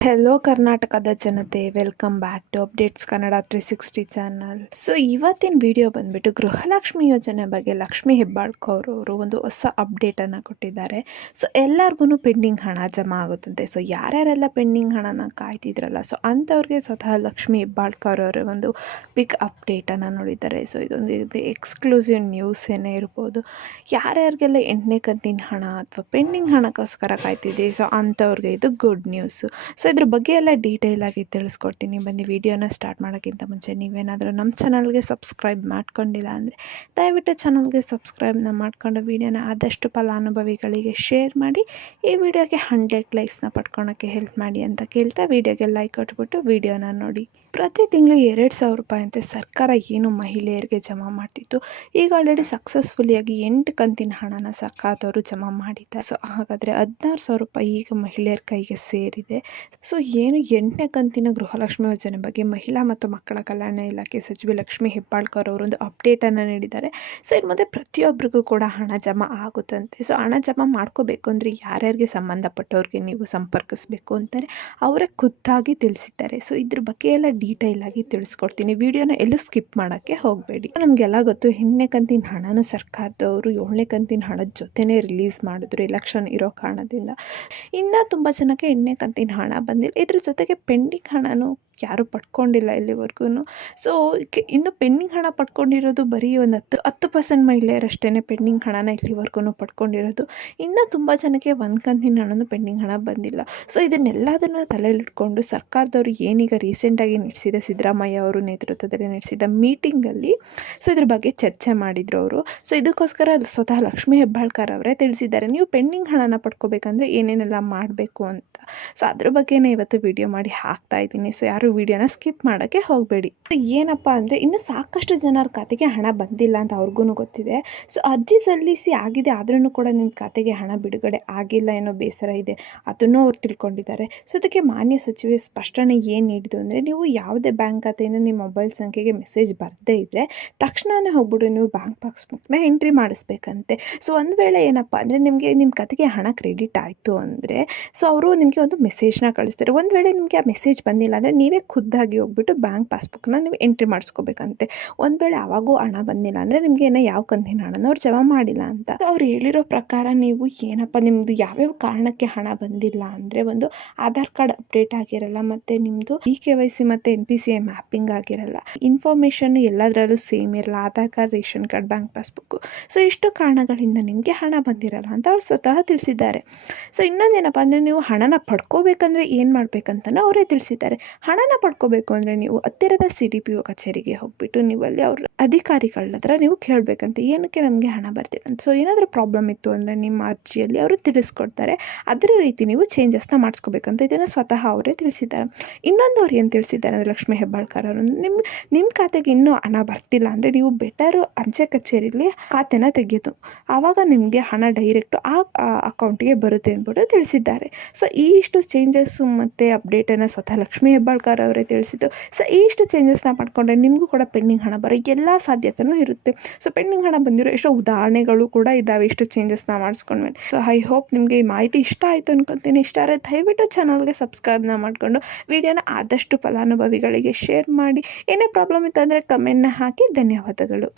Hello ಕರ್ನಾಟಕದ ಜನತೆ, welcome back to updates Kannada 360 channel. So ಇವತ್ತಿನ ವಿಡಿಯೋ ಬಂದ್ಬಿಟ್ಟು ಗೃಹಲಕ್ಷ್ಮಿ ಯೋಜನೆ ಬಗ್ಗೆ ಲಕ್ಷ್ಮಿ ಹೆಬ್ಬಾಳ್ಕರ್ ಅವರು ಒಂದು ಹೊಸ ಅಪ್ಡೇಟನ್ನು ಕೊಟ್ಟಿದ್ದಾರೆ. ಸೊ ಎಲ್ಲರಿಗೂ ಪೆಂಡಿಂಗ್ ಹಣ ಜಮಾ ಆಗುತ್ತಂತೆ. ಸೊ ಯಾರ್ಯಾರೆಲ್ಲ ಪೆಂಡಿಂಗ್ ಹಣನ ಕಾಯ್ತಿದ್ರಲ್ಲ, ಸೊ ಅಂಥವ್ರಿಗೆ ಸ್ವತಃ ಲಕ್ಷ್ಮಿ ಹೆಬ್ಬಾಳ್ಕರ್ ಅವರು ಒಂದು ಬಿಗ್ ಅಪ್ಡೇಟನ್ನು ನೋಡಿದ್ದಾರೆ. ಸೊ ಇದೊಂದು ಎಕ್ಸ್ಕ್ಲೂಸಿವ್ ನ್ಯೂಸ್ ಏನೇ ಇರ್ಬೋದು. ಯಾರ್ಯಾರಿಗೆಲ್ಲ 8ನೇ ಕಂತಿನ ಹಣ ಅಥವಾ ಪೆಂಡಿಂಗ್ ಹಣಕ್ಕೋಸ್ಕರ ಕಾಯ್ತಿದ್ರಿ, ಸೊ ಅಂಥವ್ರಿಗೆ ಇದು ಗುಡ್ ನ್ಯೂಸು. ಸೊ ಇದ್ರ ಬಗ್ಗೆ ಎಲ್ಲ ಡೀಟೇಲಾಗಿ ತಿಳಿಸ್ಕೊಡ್ತೀನಿ. ಬನ್ನಿ, ವಿಡಿಯೋನ ಸ್ಟಾರ್ಟ್ ಮಾಡೋಕ್ಕಿಂತ ಮುಂಚೆ ನೀವೇನಾದರೂ ನಮ್ಮ ಚಾನಲ್ಗೆ ಸಬ್ಸ್ಕ್ರೈಬ್ ಮಾಡ್ಕೊಂಡಿಲ್ಲ ಅಂದರೆ ದಯವಿಟ್ಟು ಚಾನಲ್ಗೆ ಸಬ್ಸ್ಕ್ರೈಬ್ನ ಮಾಡ್ಕೊಂಡು ವಿಡಿಯೋನ ಆದಷ್ಟು ಫಲಾನುಭವಿಗಳಿಗೆ ಶೇರ್ ಮಾಡಿ ಈ ವಿಡಿಯೋಗೆ 100 ಲೈಕ್ಸ್ನ ಪಡ್ಕೊಳಕ್ಕೆ ಹೆಲ್ಪ್ ಮಾಡಿ ಅಂತ ಕೇಳ್ತಾ ವಿಡಿಯೋಗೆ ಲೈಕ್ ಕೊಟ್ಬಿಟ್ಟು ವಿಡಿಯೋನ ನೋಡಿ. ಪ್ರತಿ ತಿಂಗಳು 2,000 ರೂಪಾಯಿ ಅಂತೆ ಸರ್ಕಾರ ಏನು ಮಹಿಳೆಯರಿಗೆ ಜಮಾ ಮಾಡ್ತಿತ್ತು, ಈಗ ಆಲ್ರೆಡಿ ಸಕ್ಸಸ್ಫುಲಿಯಾಗಿ 8 ಕಂತಿನ ಹಣನ ಸರ್ಕಾರದವರು ಜಮಾ ಮಾಡಿದ್ದಾರೆ. ಸೊ ಹಾಗಾದರೆ 16,000 ರೂಪಾಯಿ ಈಗ ಮಹಿಳೆಯರ ಕೈಗೆ ಸೇರಿದೆ. ಸೊ ಏನು 8ನೇ ಕಂತಿನ ಗೃಹಲಕ್ಷ್ಮಿ ಯೋಜನೆ ಬಗ್ಗೆ ಮಹಿಳಾ ಮತ್ತು ಮಕ್ಕಳ ಕಲ್ಯಾಣ ಇಲಾಖೆ ಸಚಿವೆ ಲಕ್ಷ್ಮಿ ಹೆಬ್ಬಾಳ್ಕರ್ ಅವರು ಒಂದು ಅಪ್ಡೇಟನ್ನು ನೀಡಿದ್ದಾರೆ. ಸೊ ಇನ್ನು ಮುಂದೆ ಪ್ರತಿಯೊಬ್ಬರಿಗೂ ಕೂಡ ಹಣ ಜಮಾ ಆಗುತ್ತಂತೆ. ಸೊ ಹಣ ಜಮಾ ಮಾಡ್ಕೋಬೇಕು ಅಂದರೆ ಯಾರ್ಯಾರಿಗೆ ಸಂಬಂಧಪಟ್ಟವ್ರಿಗೆ ನೀವು ಸಂಪರ್ಕಿಸಬೇಕು ಅಂತಾರೆ ಅವರೇ ಖುದ್ದಾಗಿ ತಿಳಿಸಿದ್ದಾರೆ. ಸೊ ಇದ್ರ ಬಗ್ಗೆ ಎಲ್ಲ ಡೀಟೇಲ್ ಆಗಿ ತಿಳಿಸ್ಕೊಡ್ತೀನಿ. ವಿಡಿಯೋನ ಎಲ್ಲೂ ಸ್ಕಿಪ್ ಮಾಡೋಕ್ಕೆ ಹೋಗಬೇಡಿ. ನಮಗೆಲ್ಲ ಗೊತ್ತು, 8ನೇ ಕಂತಿನ ಹಣನೂ ಸರ್ಕಾರದವರು 7ನೇ ಕಂತಿನ ಹಣದ ಜೊತೆನೇ ರಿಲೀಸ್ ಮಾಡಿದ್ರು ಎಲೆಕ್ಷನ್ ಇರೋ ಕಾರಣದಿಂದ. ಇನ್ನು ತುಂಬ ಜನಕ್ಕೆ 8ನೇ ಕಂತಿನ ಹಣ ಬಂದಿಲ್ಲ. ಇದ್ರ ಜೊತೆಗೆ ಪೆಂಡಿಂಗ್ ಹಣನೂ ಯಾರೂ ಪಡ್ಕೊಂಡಿಲ್ಲ ಇಲ್ಲಿವರೆಗೂ. ಸೊ ಇನ್ನು ಪೆಂಡಿಂಗ್ ಹಣ ಪಡ್ಕೊಂಡಿರೋದು ಬರೀ ಒಂದು 10% ಮಹಿಳೆಯರಷ್ಟೇ ಪೆಂಡಿಂಗ್ ಹಣನ ಇಲ್ಲಿವರೆಗೂ ಪಡ್ಕೊಂಡಿರೋದು. ಇನ್ನು ತುಂಬ ಜನಕ್ಕೆ 1 ಕಂತಿನ ಹಣನೂ ಪೆಂಡಿಂಗ್ ಹಣ ಬಂದಿಲ್ಲ. ಸೊ ಇದನ್ನೆಲ್ಲದನ್ನು ತಲೆಯಲ್ಲಿಟ್ಕೊಂಡು ಸರ್ಕಾರದವರು ಏನೀಗ ರೀಸೆಂಟಾಗಿ ನಡೆಸಿದ ಸಿದ್ದರಾಮಯ್ಯ ಅವರು ನೇತೃತ್ವದಲ್ಲಿ ನಡೆಸಿದ ಮೀಟಿಂಗಲ್ಲಿ ಸೊ ಇದ್ರ ಬಗ್ಗೆ ಚರ್ಚೆ ಮಾಡಿದರು ಅವರು. ಸೊ ಇದಕ್ಕೋಸ್ಕರ ಸ್ವತಃ ಲಕ್ಷ್ಮಿ ಹೆಬ್ಬಾಳ್ಕರ್ ಅವರೇ ತಿಳಿಸಿದ್ದಾರೆ, ನೀವು ಪೆಂಡಿಂಗ್ ಹಣನ ಪಡ್ಕೋಬೇಕಂದ್ರೆ ಏನೇನೆಲ್ಲ ಮಾಡಬೇಕು ಅಂತ. ಸೊ ಅದ್ರ ಬಗ್ಗೆನೇ ಇವತ್ತು ವಿಡಿಯೋ ಮಾಡಿ ಹಾಕ್ತಾ ಇದ್ದೀನಿ. ಸೊ ಯಾರು ವಿಡಿಯೋನ ಸ್ಕಿಪ್ ಮಾಡೋಕ್ಕೆ ಹೋಗಬೇಡಿ. ಏನಪ್ಪ ಅಂದರೆ ಇನ್ನು ಸಾಕಷ್ಟು ಜನರ ಖಾತೆಗೆ ಹಣ ಬಂದಿಲ್ಲ ಅಂತ ಅವ್ರಿಗೂ ಗೊತ್ತಿದೆ. ಸೊ ಅರ್ಜಿ ಸಲ್ಲಿಸಿ ಆಗಿದೆ, ಆದ್ರೂ ಕೂಡ ನಿಮ್ಮ ಖಾತೆಗೆ ಹಣ ಬಿಡುಗಡೆ ಆಗಿಲ್ಲ ಏನೋ ಬೇಸರ ಇದೆ, ಅದನ್ನು ಅವ್ರು ತಿಳ್ಕೊಂಡಿದ್ದಾರೆ. ಸೊ ಅದಕ್ಕೆ ಮಾನ್ಯ ಸಚಿವೆ ಸ್ಪಷ್ಟನೆ ಏನು ನೀಡಿದ್ದು ಅಂದರೆ, ನೀವು ಯಾವುದೇ ಬ್ಯಾಂಕ್ ಖಾತೆಯಿಂದ ನಿಮ್ಮ ಮೊಬೈಲ್ ಸಂಖ್ಯೆಗೆ ಮೆಸೇಜ್ ಬರದೇ ಇದ್ದರೆ ತಕ್ಷಣವೇ ಹೋಗ್ಬಿಟ್ಟು ನೀವು ಬ್ಯಾಂಕ್ ಪಾಸ್ಬುಕ್ನ ಎಂಟ್ರಿ ಮಾಡಿಸ್ಬೇಕಂತೆ. ಸೊ ಒಂದು ವೇಳೆ ಏನಪ್ಪ ಅಂದರೆ ನಿಮಗೆ ನಿಮ್ಮ ಖಾತೆಗೆ ಹಣ ಕ್ರೆಡಿಟ್ ಆಯಿತು ಅಂದರೆ ಸೊ ಅವರು ನಿಮಗೆ ಒಂದು ಮೆಸೇಜ್ನ ಕಳಿಸ್ತಾರೆ. ಒಂದು ವೇಳೆ ನಿಮಗೆ ಆ ಮೆಸೇಜ್ ಬಂದಿಲ್ಲ ಅಂದರೆ ನೀವೇ ಖುದ್ದಾಗಿ ಹೋಗ್ಬಿಟ್ಟು ಬ್ಯಾಂಕ್ ಪಾಸ್ಬುಕ್ನ ನೀವು ಎಂಟ್ರಿ ಮಾಡಿಸ್ಕೋಬೇಕಂತೆ. ಒಂದು ವೇಳೆ ಆವಾಗೂ ಹಣ ಬಂದಿಲ್ಲ ಅಂದರೆ ನಿಮಗೆ ಏನೋ ಯಾವ ಕಂತಿನ ಹಣನ ಅವ್ರು ಜಮಾ ಮಾಡಿಲ್ಲ ಅಂತ. ಅವ್ರು ಹೇಳಿರೋ ಪ್ರಕಾರ ನೀವು ಏನಪ್ಪ ನಿಮ್ಮದು ಯಾವ್ಯಾವ ಕಾರಣಕ್ಕೆ ಹಣ ಬಂದಿಲ್ಲ ಅಂದರೆ, ಒಂದು ಆಧಾರ್ ಕಾರ್ಡ್ ಅಪ್ಡೇಟ್ ಆಗಿರಲ್ಲ, ಮತ್ತು ನಿಮ್ಮದು KYC ಮತ್ತು NPCI ಮ್ಯಾಪಿಂಗ್ ಆಗಿರಲ್ಲ, ಇನ್ಫಾರ್ಮೇಷನ್ ಎಲ್ಲದರಲ್ಲೂ ಸೇಮ್ ಇರಲ್ಲ, Aadhaar card, ration card, bank passbook. So ಇಷ್ಟು ಕಾರಣಗಳಿಂದ ನಿಮಗೆ ಹಣ ಬಂದಿರಲ್ಲ ಅಂತ ಅವ್ರು ಸ್ವತಃ ತಿಳಿಸಿದ್ದಾರೆ. ಸೊ ಇನ್ನೊಂದೇನಪ್ಪ ಅಂದರೆ, ನೀವು ಹಣನ ಪಡ್ಕೋಬೇಕಂದ್ರೆ ಏನು ಮಾಡಬೇಕಂತನೂ ಅವರೇ ತಿಳಿಸಿದ್ದಾರೆ. ಹಣನ ಪಡ್ಕೋಬೇಕು ಅಂದರೆ ನೀವು ಹತ್ತಿರದ CDPO ಕಚೇರಿಗೆ ಹೋಗ್ಬಿಟ್ಟು ನೀವು ಅಲ್ಲಿ ಅವ್ರ ಅಧಿಕಾರಿಗಳ ಹತ್ರ ನೀವು ಕೇಳಬೇಕಂತೆ, ಏನಕ್ಕೆ ನಮಗೆ ಹಣ ಬರ್ತಿಲ್ಲ ಅಂತ. ಸೊ ಏನಾದರೂ ಪ್ರಾಬ್ಲಮ್ ಇತ್ತು ಅಂದರೆ ನಿಮ್ಮ ಅರ್ಜಿಯಲ್ಲಿ ಅವರು ತಿಳಿಸ್ಕೊಡ್ತಾರೆ. ಅದರ ರೀತಿ ನೀವು ಚೇಂಜಸ್ನ ಮಾಡಿಸ್ಕೋಬೇಕಂತ ಇದನ್ನು ಸ್ವತಃ ಅವರೇ ತಿಳಿಸಿದ್ದಾರೆ. ಇನ್ನೊಂದು ಅವ್ರು ಏನು ತಿಳಿಸಿದ್ದಾರೆ ಅಂದರೆ ಲಕ್ಷ್ಮಿ ಹೆಬ್ಬಾಳ್ಕರ್ ಅವರು, ನಿಮ್ಮ ಖಾತೆಗೆ ಇನ್ನೂ ಹಣ ಬರ್ತಿಲ್ಲ ಅಂದರೆ ನೀವು ಬೆಟರು ಅಂಚೆ ಕಚೇರಿಯಲ್ಲಿ ಖಾತೆನ ತೆಗೆಯೋದು, ಆವಾಗ ನಿಮಗೆ ಹಣ ಡೈರೆಕ್ಟು ಆ ಅಕೌಂಟಿಗೆ ಬರುತ್ತೆ ಅಂದ್ಬಿಟ್ಟು ತಿಳಿಸಿದ್ದಾರೆ. ಸೊ ಇಷ್ಟು ಚೇಂಜಸ್ಸು ಮತ್ತು ಅಪ್ಡೇಟನ್ನು ಸ್ವತಃ ಲಕ್ಷ್ಮಿ ಹೆಬ್ಬಾಳ್ಕರ್ ಅವರೇ ತಿಳಿಸಿದ್ದು. ಸೊ ಇಷ್ಟು ಚೇಂಜಸ್ನ ಮಾಡಿಕೊಂಡ್ರೆ ನಿಮಗೂ ಕೂಡ ಪೆಂಡಿಂಗ್ ಹಣ ಬರೋ ಎಲ್ಲ ಸಾಧ್ಯತೆಯೂ ಇರುತ್ತೆ. ಸೊ ಪೆಂಡಿಂಗ್ ಹಣ ಬಂದಿರೋ ಎಷ್ಟೋ ಉದಾಹರಣೆಗಳು ಕೂಡ ಇದ್ದಾವೆ ಇಷ್ಟು ಚೇಂಜಸ್ನ ಮಾಡಿಸ್ಕೊಂಡ್ಮೇಲೆ. ಸೊ ಐ ಹೋಪ್ ನಿಮಗೆ ಈ ಮಾಹಿತಿ ಇಷ್ಟ ಆಯಿತು ಅನ್ಕೊತೀನಿ. ಇಷ್ಟ ಆದರೆ ದಯವಿಟ್ಟು ಚಾನಲ್ಗೆ ಸಬ್ಸ್ಕ್ರೈಬ್ನ ಮಾಡಿಕೊಂಡು ವಿಡಿಯೋನ ಆದಷ್ಟು ಫಲಾನುಭವಿಗಳಿಗೆ ಶೇರ್ ಮಾಡಿ. ಏನೇ ಪ್ರಾಬ್ಲಮ್ ಇತ್ತು ಅಂದರೆ ಕಮೆಂಟ್ನ ಹಾಕಿ. ಧನ್ಯವಾದಗಳು.